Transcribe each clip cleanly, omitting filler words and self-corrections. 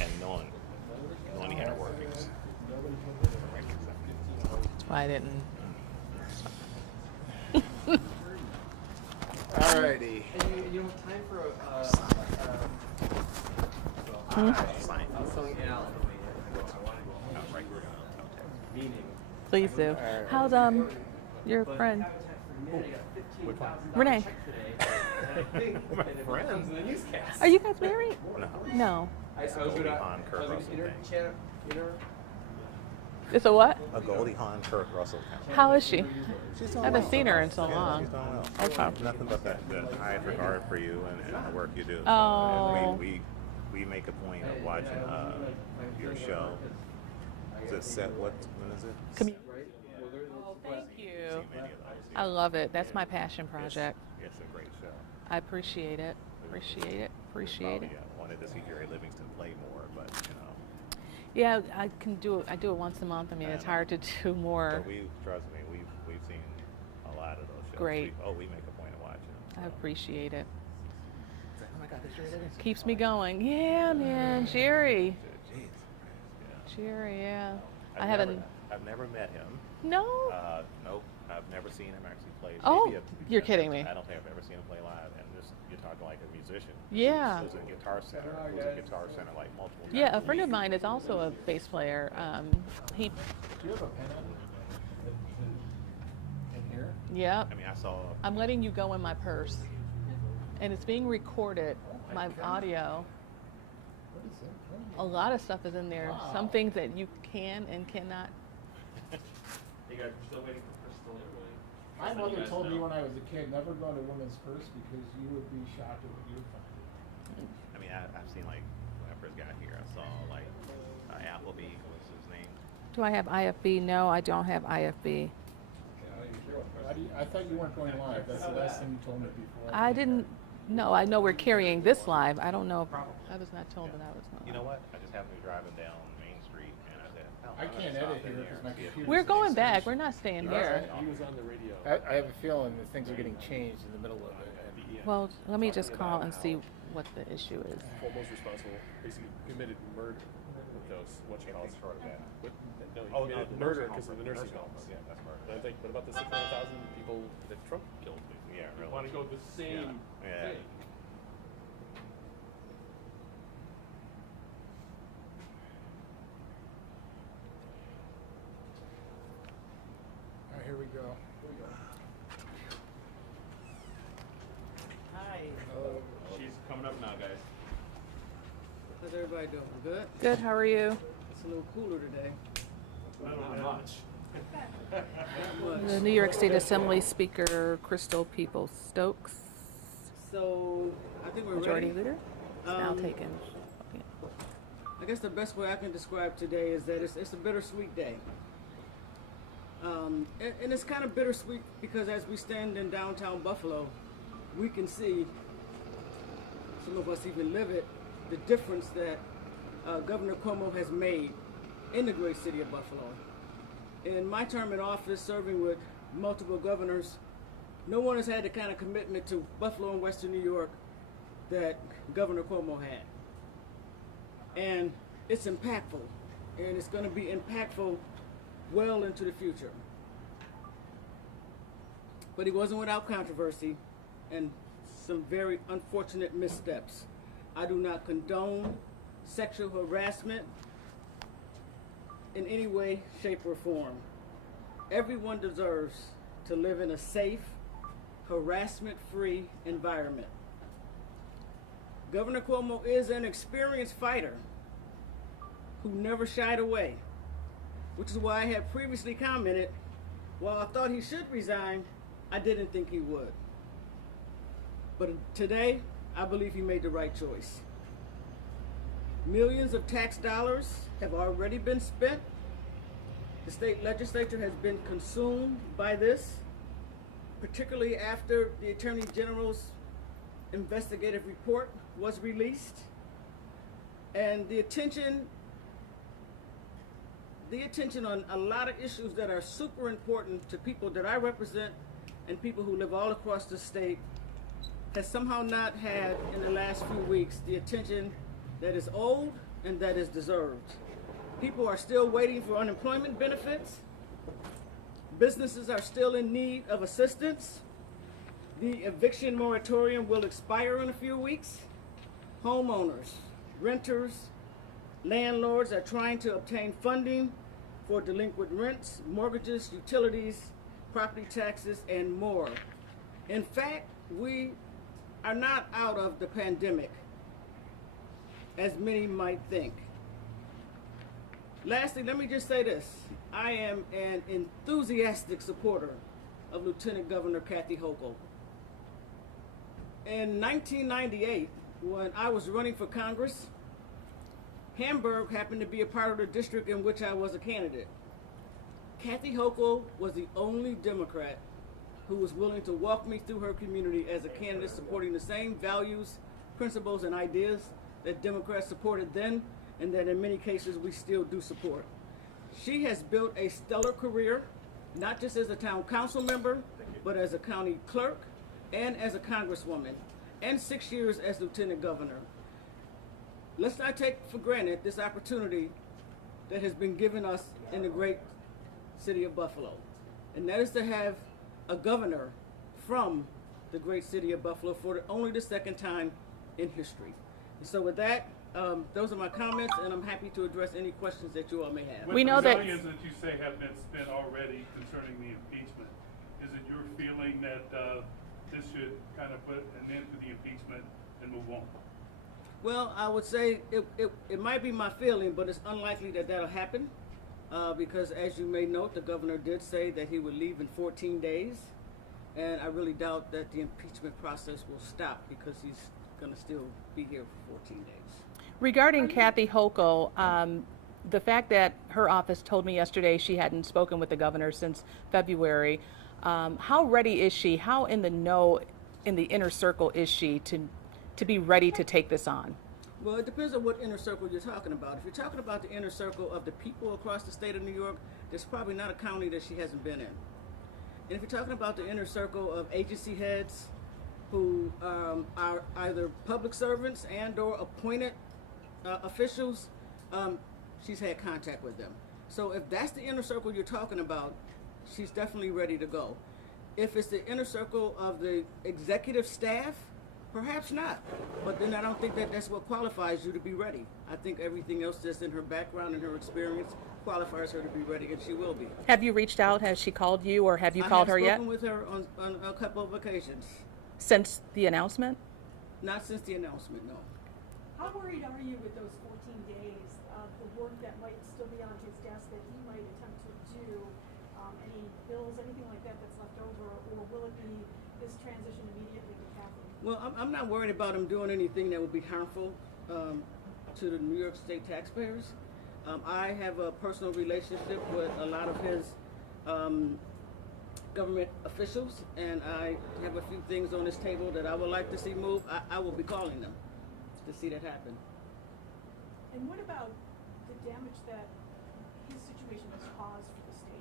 and knowing the inner workings. That's why I didn't. Alrighty. And you don't have time for something else. Meaning. Please do. How's your friend? Which one? Renee. My friend. Are you guys married? No. No. Goldie Hawn, Kurt Russell thing. It's a what? A Goldie Hawn, Kurt Russell thing. How is she? She's I haven't seen her in so Yeah, long. she's doing well. Okay. Nothing but the highest regard for you and the work you do. Oh. And we make a point of watching your show. Is it set? When is it? Oh, thank you. See many of those. I love it. That's my passion project. It's a great show. I appreciate it. Appreciate it. Appreciate it. I wanted to see Jerry Livingston play more, but Yeah, I can do it. I do it once a month. I mean, it's hard to do more. But trust me, we've seen a lot of those shows. Great. We make a point of watching them. I appreciate it. Oh my God, that's Jerry Livingston. Keeps me going. Yeah, man. Jerry. Jeez. Yeah. Jerry, yeah. I've never met him. No. Nope. I've never seen him actually play. Oh, Maybe you're kidding me. I don't think I've ever seen him play live. And just you're talking like a musician. Yeah. Who's a guitar center. Who's a guitar center like multiple times. Yeah, a friend of mine is also a bass player. He, Do you have a pen in here? yeah. I mean, I saw. I'm letting you go in my purse. And it's being recorded, my audio. What is it? A lot of stuff is in there. Wow. Some things that you can and cannot. Hey guys, we're still waiting for Crystal. My mother told me when I was a kid, never go to women's purse because you would be shocked at what you would find. I mean, I've seen like when I first got here, I saw like Appleby. What's his name? Do I have IFB? No, I don't have IFB. I thought you weren't going live. That's the last thing you told me before. I didn't. No, I know we're carrying this live. I don't know. I was not told that I was not. You know what? I just happened to be driving down Main Street and I said, oh, I can't stop edit in here there because my and see if computer- We're going back. We're not staying here. He was on the radio. I have a feeling that things are getting changed in the middle of it. And Well, let me just call and see what the issue is. Cuomo's responsible, basically committed murder with those, what you call it, short of that. no, he Oh, no, committed the murder nursing home because of the for- nursing homes. Yeah, that's murder. And I think, what about the 600,000 people that Trump killed? Yeah, really. Want to go the same Yeah. thing. all right, here we go. Hi, She's coming up now, guys. how's everybody doing? Good? Good. How are you? It's a little cooler today. Not much. Not The much. New York State Assembly Speaker Crystal Peoples-Stokes, So, I think we're Majority ready. Leader, is now Um, taken. I guess the best way I can describe today is that it's a bittersweet day. And it's kind of bittersweet because as we stand in downtown Buffalo, we can see, some of us even live it, the difference that Governor Cuomo has made in the great city of Buffalo. In my term in office, serving with multiple governors, no one has had the kind of commitment to Buffalo and Western New York that Governor Cuomo had. And it's impactful, and it's going to be impactful well into the future. But he wasn't without controversy and some very unfortunate missteps. I do not condone sexual harassment in any way, shape, or form. Everyone deserves to live in a safe, harassment-free environment. Governor Cuomo is an experienced fighter who never shied away, which is why I had previously commented, while I thought he should resign, I didn't think he would. But today, I believe he made the right choice. Millions of tax dollars have already been spent. The state legislature has been consumed by this, particularly after the Attorney General's investigative report was released. And the attention on a lot of issues that are super important to people that I represent and people who live all across the state has somehow not had in the last few weeks the attention that is owed and that is deserved. People are still waiting for unemployment benefits. Businesses are still in need of assistance. The eviction moratorium will expire in a few weeks. Homeowners, renters, landlords are trying to obtain funding for delinquent rents, mortgages, utilities, property taxes, and more. In fact, we are not out of the pandemic, as many might think. Lastly, let me just say this. I am an enthusiastic supporter of Lieutenant Governor Kathy Hochul. In 1998, when I was running for Congress, Hamburg happened to be a part of the district in which I was a candidate. Kathy Hochul was the only Democrat who was willing to walk me through her community as a candidate supporting the same values, principles, and ideas that Democrats supported then, and that in many cases we still do support. She has built a stellar career, not just as a town council member, but as a county clerk and as a congresswoman, and 6 years as lieutenant governor. Let's not take for granted this opportunity that has been given us in the great city of Buffalo, and that is to have a governor from the great city of Buffalo for only the second time in history. And so with that, those are my comments, and I'm happy to address any questions that you all may have. We know that- With the millions that you say have been spent already concerning the impeachment, is it your feeling that this should kind of put an end to the impeachment and move on? Well, I would say it might be my feeling, but it's unlikely that that'll happen because, as you may note, the governor did say that he would leave in 14 days, and I really doubt that the impeachment process will stop because he's going to still be here for 14 days. Regarding Kathy Hochul, the fact that her office told me yesterday she hadn't spoken with the governor since February, how ready is she? How in the know, in the inner circle is she to be ready to take this on? Well, it depends on what inner circle you're talking about. If you're talking about the inner circle of the people across the state of New York, there's probably not a county that she hasn't been in. And if you're talking about the inner circle of agency heads who are either public servants and or appointed officials, she's had contact with them. So if that's the inner circle you're talking about, she's definitely ready to go. If it's the inner circle of the executive staff, perhaps not. But then I don't think that that's what qualifies you to be ready. I think everything else that's in her background and her experience qualifies her to be ready, and she will be. Have you reached out? Has she called you, or have you called her yet? I have spoken with her on a couple of occasions. Since the announcement? Not since the announcement, no. How worried are you with those 14 days of the work that might still be on his desk that he might attempt to do? Any bills, anything like that that's left over, or will it be this transition immediately with Kathy? Well, I'm not worried about him doing anything that would be harmful to the New York State taxpayers. I have a personal relationship with a lot of his government officials, and I have a few things on this table that I would like to see move. I will be calling them to see that happen. And what about the damage that his situation has caused for the state?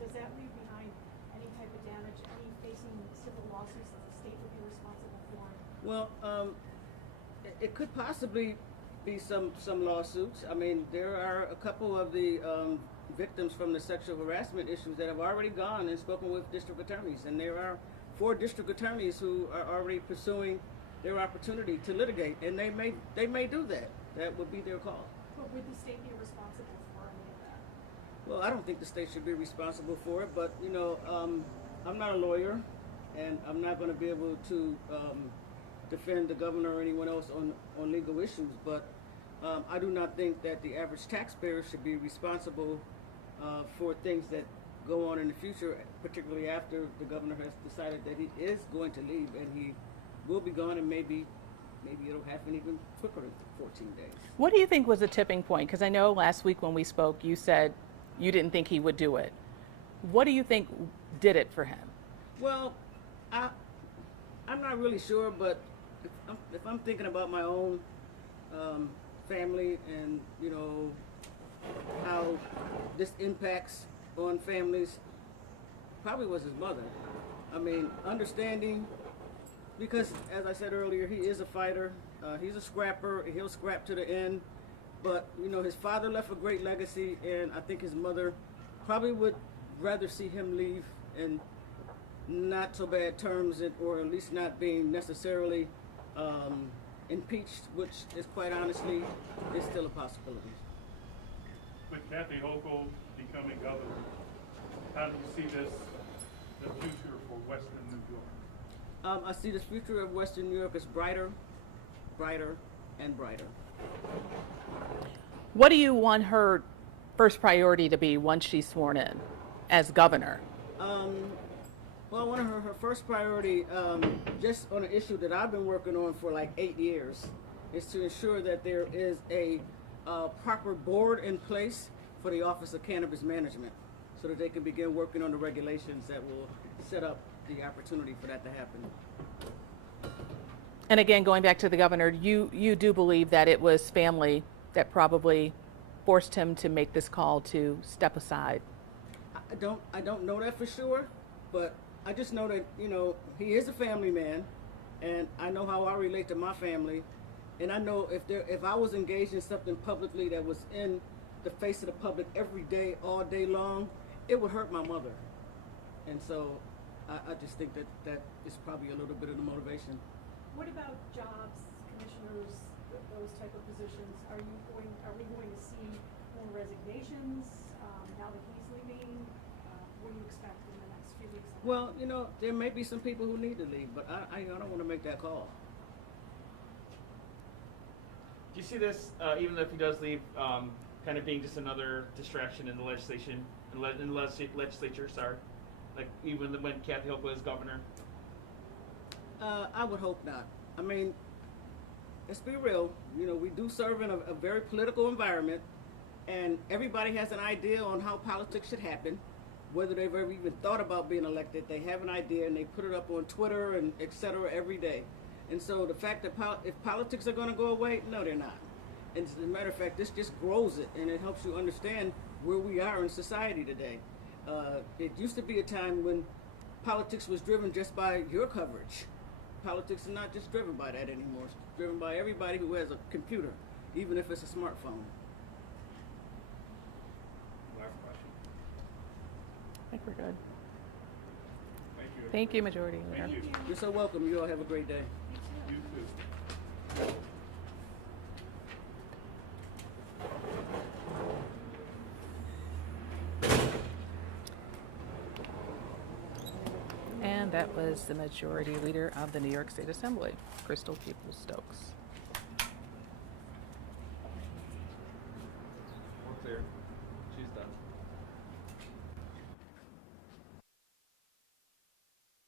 Does that leave behind any type of damage, any facing civil lawsuits that the state would be responsible for? Well, it could possibly be some lawsuits. I mean, there are a couple of the victims from the sexual harassment issues that have already gone and spoken with district attorneys, and there are 4 district attorneys who are already pursuing their opportunity to litigate, and they may do that. That would be their call. But would the state be responsible for any of that? Well, I don't think the state should be responsible for it, but you know, I'm not a lawyer, and I'm not going to be able to defend the governor or anyone else on legal issues. But I do not think that the average taxpayer should be responsible for things that go on in the future, particularly after the governor has decided that he is going to leave, and he will be gone, and maybe it'll happen even quicker than 14 days. What do you think was the tipping point? Because I know last week when we spoke, you said you didn't think he would do it. What do you think did it for him? Well, I'm not really sure, but if I'm thinking about my own family and, you know, how this impacts on families, probably was his mother. I mean, understanding, because as I said earlier, he is a fighter. He's a scrapper. He'll scrap to the end. But, you know, his father left a great legacy, and I think his mother probably would rather see him leave in not so bad terms, or at least not being necessarily impeached, which is quite honestly is still a possibility. With Kathy Hochul becoming governor, how do you see this, the future for Western New York? I see the future of Western New York as brighter, brighter, and brighter. What do you want her first priority to be once she's sworn in as governor? Well, one of her first priority, just on an issue that I've been working on for like 8 years, is to ensure that there is a proper board in place for the Office of Cannabis Management, so that they can begin working on the regulations that will set up the opportunity for that to happen. And again, going back to the governor, you do believe that it was family that probably forced him to make this call to step aside? I don't know that for sure, but I just know that, you know, he is a family man, and I know how I relate to my family, and I know if I was engaged in something publicly that was in the face of the public every day, all day long, it would hurt my mother. And so I just think that is probably a little bit of the motivation. What about jobs, commissioners, those type of positions? Are we going to see more resignations now that he's leaving? What do you expect in the next few weeks? Well, you know, there may be some people who need to leave, but I don't want to make that call. Do you see this, even if he does leave, kind of being just another distraction in the legislation, in the legislature, sorry? Like even when Kathy Hochul was governor? I would hope not. I mean, let's be real. You know, we do serve in a very political environment, and everybody has an idea on how politics should happen. Whether they've ever even thought about being elected, they have an idea and they put it up on Twitter and et cetera every day. And so the fact that if politics are going to go away, no, they're not. And as a matter of fact, this just grows it, and it helps you understand where we are in society today. It used to be a time when politics was driven just by your coverage. Politics is not just driven by that anymore. It's driven by everybody who has a computer, even if it's a smartphone. Last question. I think we're good. Thank you. Thank you, Majority Leader. Thank you. You're so welcome. You all have a great day. You too. And that was the Majority Leader of the New York State Assembly, Crystal Peoples-Stokes.